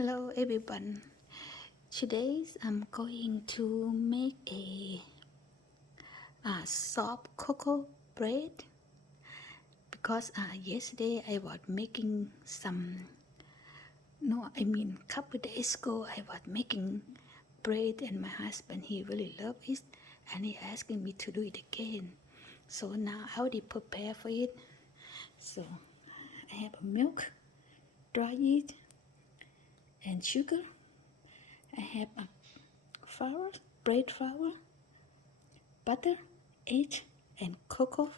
Hello everyone. Today I'm going to make a soft cocoa bread because yesterday I was making some. No, I mean couple days ago I was making bread and my husband he really loved it and he asking me to do it again. So now I already prepare for it. So I have a milk, dry yeast, and sugar. I have a flour, bread flour, butter, egg, and cocoa.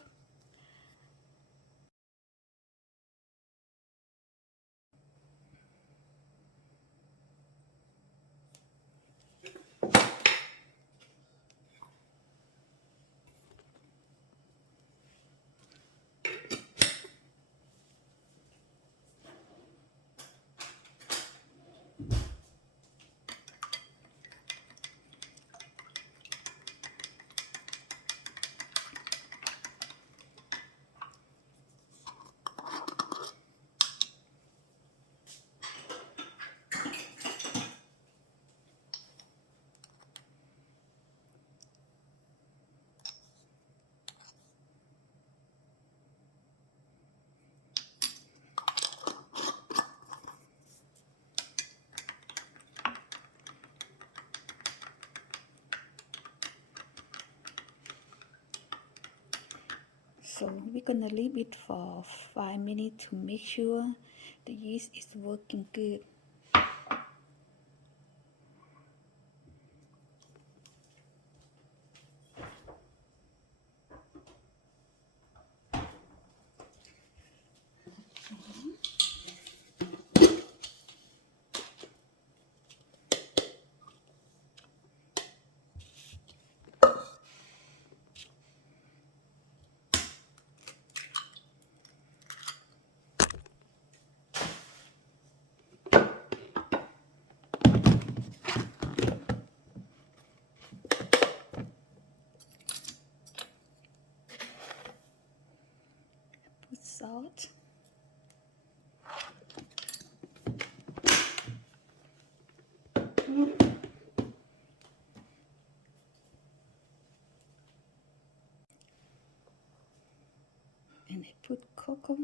So we're gonna leave it for 5 minutes to make sure the yeast is working good. Put salt. And I put cocoa.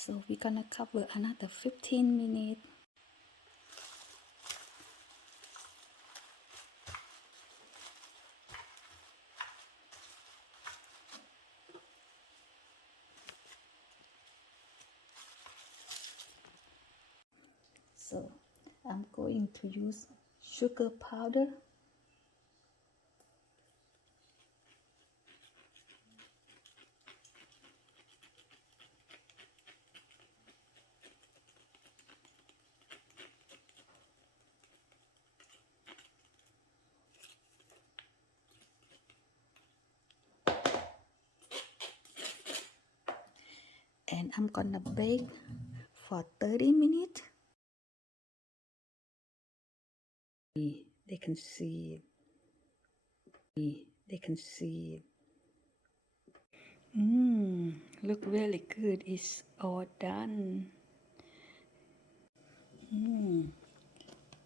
So we're gonna cover another 15 minutes. So I'm going to use sugar powder. And I'm gonna bake for 30 minutes. They can see they can see look really good. It's all done.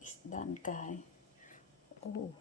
It's done, guys. Oh,